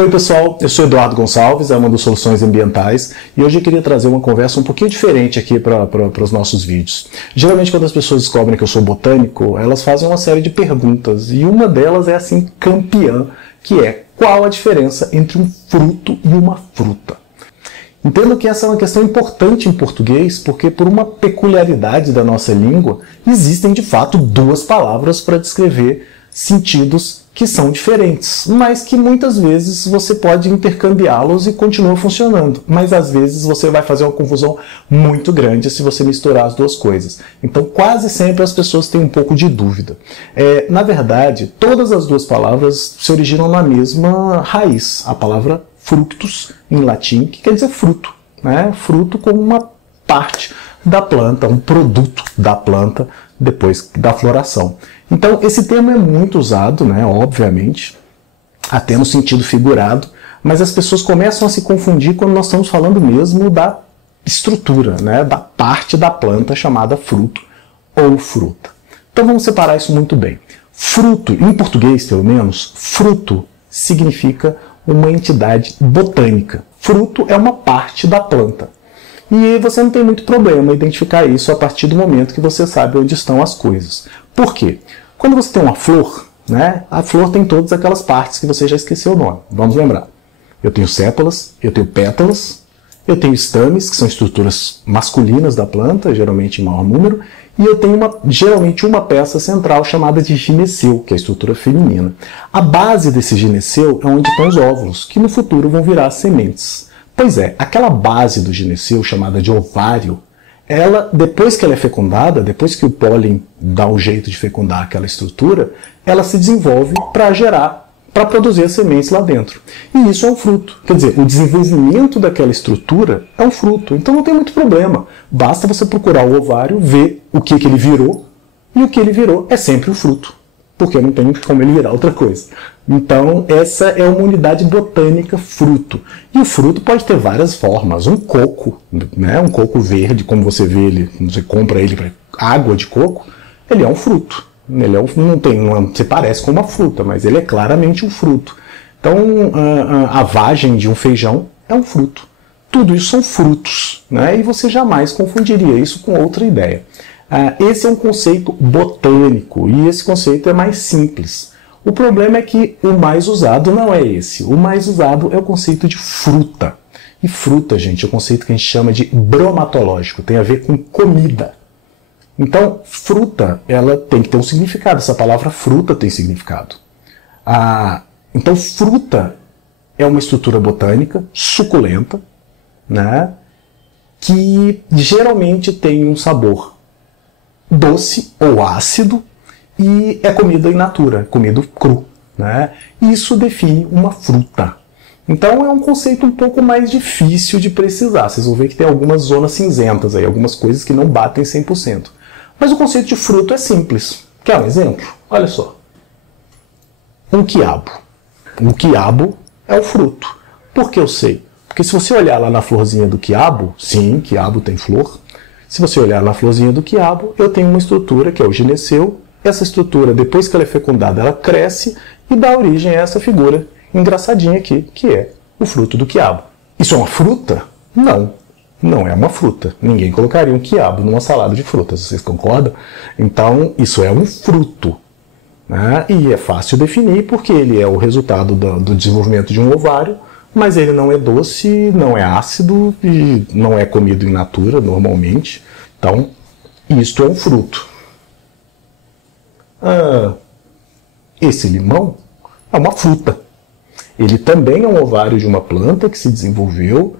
Oi pessoal, eu sou Eduardo Gonçalves, da Amando Soluções Ambientais, e hoje eu queria trazer uma conversa um pouquinho diferente aqui para os nossos vídeos. Geralmente quando as pessoas descobrem que eu sou botânico, elas fazem uma série de perguntas, e uma delas é assim, campeã, que é: qual a diferença entre um fruto e uma fruta? Entendo que essa é uma questão importante em português, porque por uma peculiaridade da nossa língua, existem de fato duas palavras para descrever sentidos que são diferentes, mas que muitas vezes você pode intercambiá-los e continua funcionando. Mas às vezes você vai fazer uma confusão muito grande se você misturar as duas coisas. Então quase sempre as pessoas têm um pouco de dúvida. Na verdade, todas as duas palavras se originam na mesma raiz, a palavra fructus, em latim, que quer dizer fruto, né? Fruto como uma parte da planta, um produto da planta depois da floração. Então, esse termo é muito usado, né, obviamente, até no sentido figurado, mas as pessoas começam a se confundir quando nós estamos falando mesmo da estrutura, né, da parte da planta chamada fruto ou fruta. Então vamos separar isso muito bem. Fruto, em português pelo menos, fruto significa uma entidade botânica. Fruto é uma parte da planta. E você não tem muito problema identificar isso a partir do momento que você sabe onde estão as coisas. Por quê? Quando você tem uma flor, né, a flor tem todas aquelas partes que você já esqueceu o nome. Vamos lembrar. Eu tenho sépalas, eu tenho pétalas, eu tenho estames, que são estruturas masculinas da planta, geralmente em maior número, e eu tenho geralmente uma peça central chamada de gineceu, que é a estrutura feminina. A base desse gineceu é onde estão os óvulos, que no futuro vão virar sementes. Pois é, aquela base do gineceu, chamada de ovário, ela, depois que ela é fecundada, depois que o pólen dá um jeito de fecundar aquela estrutura, ela se desenvolve para gerar, para produzir as sementes lá dentro. E isso é um fruto. Quer dizer, o desenvolvimento daquela estrutura é um fruto. Então não tem muito problema. Basta você procurar o ovário, ver o que ele virou, e o que ele virou é sempre o fruto, porque não tem como ele virar outra coisa. Então, essa é uma unidade botânica, fruto. E o fruto pode ter várias formas. Um coco, né? Um coco verde, como você vê ele, você compra ele para água de coco, ele é um fruto. Ele não se parece com uma fruta, mas ele é claramente um fruto. Então, a vagem de um feijão é um fruto. Tudo isso são frutos, né? E você jamais confundiria isso com outra ideia. Esse é um conceito botânico, e esse conceito é mais simples. O problema é que o mais usado não é esse. O mais usado é o conceito de fruta. E fruta, gente, é um conceito que a gente chama de bromatológico, tem a ver com comida. Então, fruta, ela tem que ter um significado. Essa palavra fruta tem significado. Então, fruta é uma estrutura botânica suculenta, né, que geralmente tem um sabor doce ou ácido, e é comida in natura, comido cru, né? Isso define uma fruta. Então é um conceito um pouco mais difícil de precisar. Vocês vão ver que tem algumas zonas cinzentas aí, algumas coisas que não batem 100%. Mas o conceito de fruto é simples. Quer um exemplo? Olha só. Um quiabo. Um quiabo é o fruto. Por que eu sei? Porque se você olhar lá na florzinha do quiabo, sim, quiabo tem flor. Se você olhar na florzinha do quiabo, eu tenho uma estrutura que é o gineceu. Essa estrutura, depois que ela é fecundada, ela cresce e dá origem a essa figura engraçadinha aqui, que é o fruto do quiabo. Isso é uma fruta? Não, não é uma fruta. Ninguém colocaria um quiabo numa salada de frutas, vocês concordam? Então, isso é um fruto, né? E é fácil definir porque ele é o resultado do desenvolvimento de um ovário, mas ele não é doce, não é ácido e não é comido in natura normalmente. Então, isto é um fruto. Esse limão é uma fruta. Ele também é um ovário de uma planta que se desenvolveu,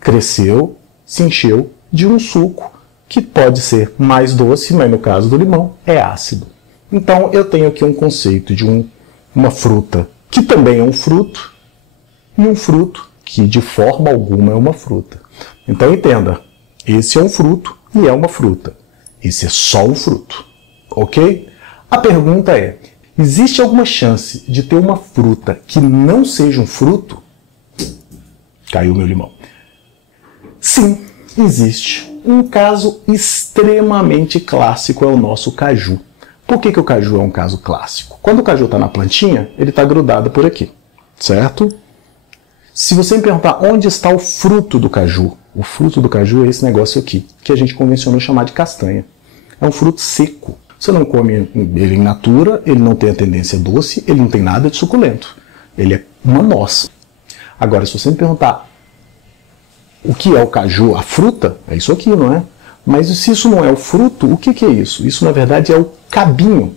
cresceu, se encheu de um suco que pode ser mais doce, mas no caso do limão é ácido. Então eu tenho aqui um conceito de uma fruta que também é um fruto e um fruto que de forma alguma é uma fruta. Então entenda, esse é um fruto e é uma fruta. Esse é só um fruto, ok? A pergunta é: existe alguma chance de ter uma fruta que não seja um fruto? Caiu meu limão. Sim, existe. Um caso extremamente clássico é o nosso caju. Por que o caju é um caso clássico? Quando o caju está na plantinha, ele está grudado por aqui, certo? Se você me perguntar onde está o fruto do caju, o fruto do caju é esse negócio aqui, que a gente convencionou chamar de castanha. É um fruto seco. Você não come ele in natura, ele não tem a tendência doce, ele não tem nada de suculento. Ele é uma noz. Agora, se você me perguntar o que é o caju, a fruta, é isso aqui, não é? Mas se isso não é o fruto, o que é isso? Isso, na verdade, é o cabinho.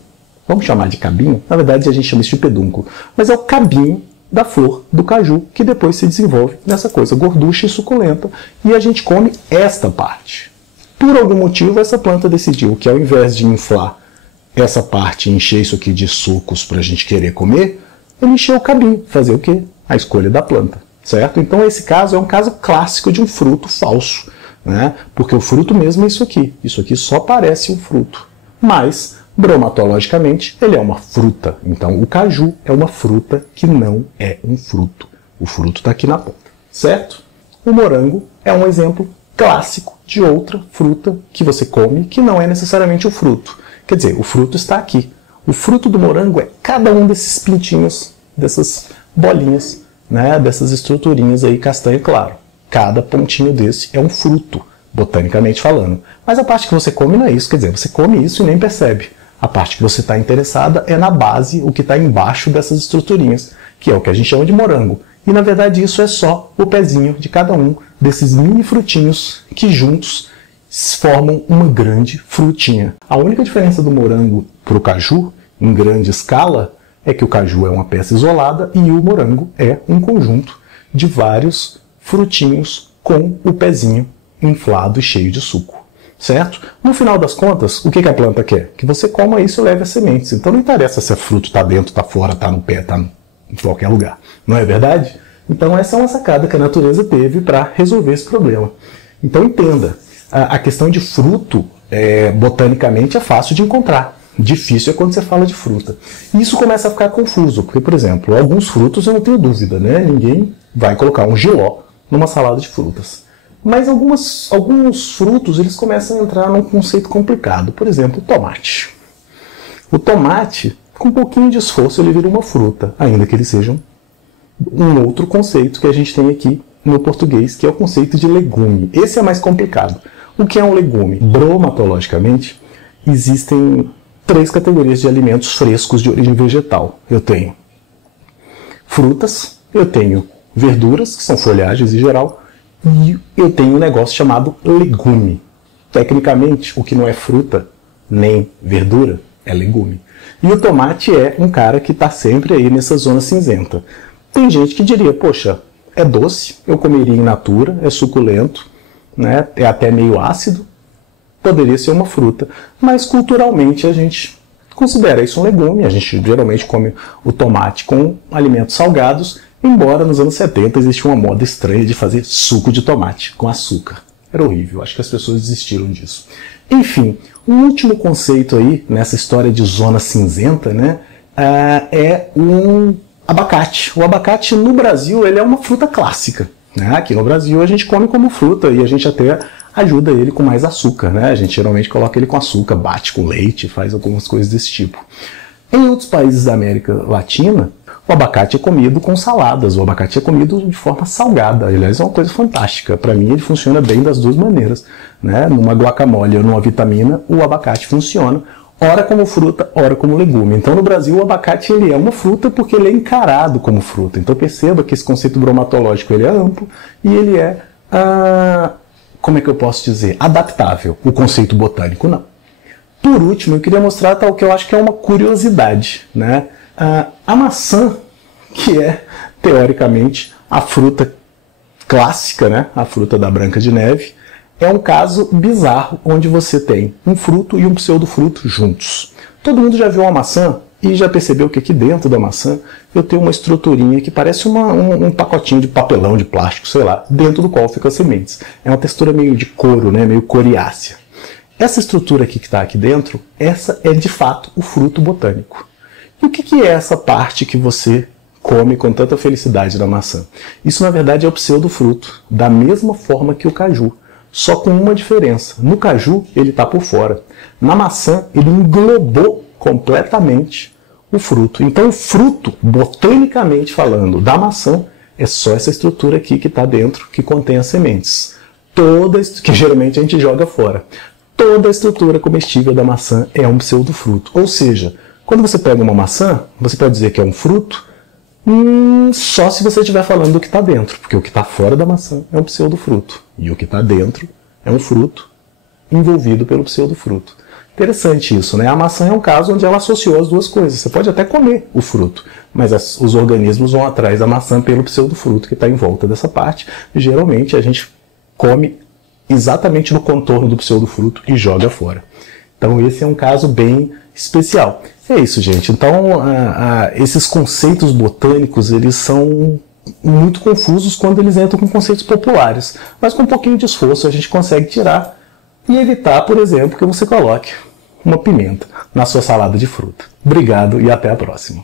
Vamos chamar de cabinho? Na verdade, a gente chama isso de pedúnculo. Mas é o cabinho da flor do caju, que depois se desenvolve nessa coisa gorducha e suculenta, e a gente come esta parte. Por algum motivo, essa planta decidiu que, ao invés de inflar essa parte e encher isso aqui de sucos para a gente querer comer, ele encheu o cabinho. Fazer o quê? A escolha da planta, certo? Então, esse caso é um caso clássico de um fruto falso, né? Porque o fruto mesmo é isso aqui. Isso aqui só parece um fruto, mas bromatologicamente, ele é uma fruta. Então, o caju é uma fruta que não é um fruto. O fruto está aqui na ponta, certo? O morango é um exemplo clássico de outra fruta que você come que não é necessariamente o fruto. Quer dizer, o fruto está aqui. O fruto do morango é cada um desses pintinhos, dessas bolinhas, né, dessas estruturinhas aí castanho claro. Cada pontinho desse é um fruto, botanicamente falando. Mas a parte que você come não é isso. Quer dizer, você come isso e nem percebe. A parte que você está interessada é na base, o que está embaixo dessas estruturinhas, que é o que a gente chama de morango. E, na verdade, isso é só o pezinho de cada um desses mini frutinhos que juntos formam uma grande frutinha. A única diferença do morango para o caju, em grande escala, é que o caju é uma peça isolada e o morango é um conjunto de vários frutinhos com o pezinho inflado e cheio de suco. Certo? No final das contas, o que a planta quer? Que você coma isso e leve as sementes. Então não interessa se é fruto está dentro, está fora, está no pé, está em qualquer lugar. Não é verdade? Então essa é uma sacada que a natureza teve para resolver esse problema. Então entenda, a questão de fruto, botanicamente, é fácil de encontrar. Difícil é quando você fala de fruta. E isso começa a ficar confuso, porque, por exemplo, alguns frutos eu não tenho dúvida, né? Ninguém vai colocar um jiló numa salada de frutas. Mas alguns frutos eles começam a entrar num conceito complicado. Por exemplo, o tomate. O tomate, com um pouquinho de esforço, ele vira uma fruta, ainda que ele seja um outro conceito que a gente tem aqui no português, que é o conceito de legume. Esse é mais complicado. O que é um legume? Bromatologicamente, existem 3 categorias de alimentos frescos de origem vegetal. Eu tenho frutas, eu tenho verduras, que são folhagens em geral, e eu tenho um negócio chamado legume. Tecnicamente, o que não é fruta nem verdura é legume. E o tomate é um cara que está sempre aí nessa zona cinzenta. Tem gente que diria, poxa, é doce, eu comeria in natura, é suculento, né, é até meio ácido, poderia ser uma fruta. Mas culturalmente a gente considera isso um legume. A gente geralmente come o tomate com alimentos salgados, embora nos anos 70 existia uma moda estranha de fazer suco de tomate com açúcar. Era horrível, acho que as pessoas desistiram disso. Enfim, o último conceito aí, nessa história de zona cinzenta, né, é um abacate. O abacate no Brasil ele é uma fruta clássica. Né? Aqui no Brasil a gente come como fruta e a gente até ajuda ele com mais açúcar. Né? A gente geralmente coloca ele com açúcar, bate com leite, faz algumas coisas desse tipo. Em outros países da América Latina, o abacate é comido com saladas, o abacate é comido de forma salgada. Aliás, é uma coisa fantástica. Para mim, ele funciona bem das duas maneiras. Né? Numa guacamole ou numa vitamina, o abacate funciona, ora como fruta, ora como legume. Então, no Brasil, o abacate ele é uma fruta porque ele é encarado como fruta. Então, perceba que esse conceito bromatológico ele é amplo e ele é, como é que eu posso dizer, adaptável. O conceito botânico, não. Por último, eu queria mostrar tal que eu acho que é uma curiosidade, né? A maçã, que é, teoricamente, a fruta clássica, né? A fruta da Branca de Neve, é um caso bizarro onde você tem um fruto e um pseudofruto juntos. Todo mundo já viu uma maçã e já percebeu que aqui dentro da maçã eu tenho uma estruturinha que parece um pacotinho de papelão, de plástico, sei lá, dentro do qual ficam as sementes. É uma textura meio de couro, né? Meio coriácea. Essa estrutura aqui que está aqui dentro, essa é de fato o fruto botânico. E o que é essa parte que você come com tanta felicidade da maçã? Isso, na verdade, é o pseudofruto, da mesma forma que o caju, só com uma diferença. No caju, ele está por fora. Na maçã, ele englobou completamente o fruto. Então, o fruto, botanicamente falando, da maçã, É só essa estrutura aqui que está dentro, que contém as sementes. Que geralmente a gente joga fora. Toda a estrutura comestível da maçã é um pseudofruto. Ou seja, quando você pega uma maçã, você pode dizer que é um fruto, só se você estiver falando do que está dentro, porque o que está fora da maçã é um pseudofruto. E o que está dentro é um fruto envolvido pelo pseudofruto. Interessante isso, né? A maçã é um caso onde ela associou as duas coisas. Você pode até comer o fruto, mas os organismos vão atrás da maçã pelo pseudofruto que está em volta dessa parte. Geralmente a gente come exatamente no contorno do pseudofruto e joga fora. Então esse é um caso bem especial. É isso, gente. Então esses conceitos botânicos, eles são muito confusos quando eles entram com conceitos populares. Mas com um pouquinho de esforço a gente consegue tirar e evitar, por exemplo, que você coloque uma pimenta na sua salada de fruta. Obrigado e até a próxima.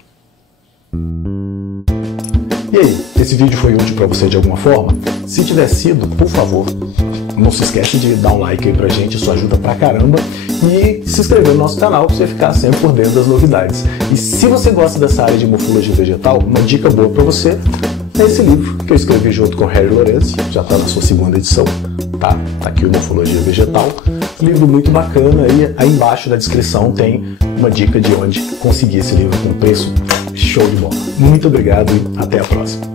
E aí, esse vídeo foi útil para você de alguma forma? Se tiver sido, por favor, não se esquece de dar um like aí pra gente, isso ajuda pra caramba. E se inscrever no nosso canal para você ficar sempre por dentro das novidades. E se você gosta dessa área de morfologia vegetal, uma dica boa para você é esse livro que eu escrevi junto com Harry Lorenzi, já está na sua 2ª edição, tá? Tá aqui o Morfologia Vegetal. Livro muito bacana, e aí embaixo da descrição tem uma dica de onde conseguir esse livro com preço show de bola. Muito obrigado e até a próxima.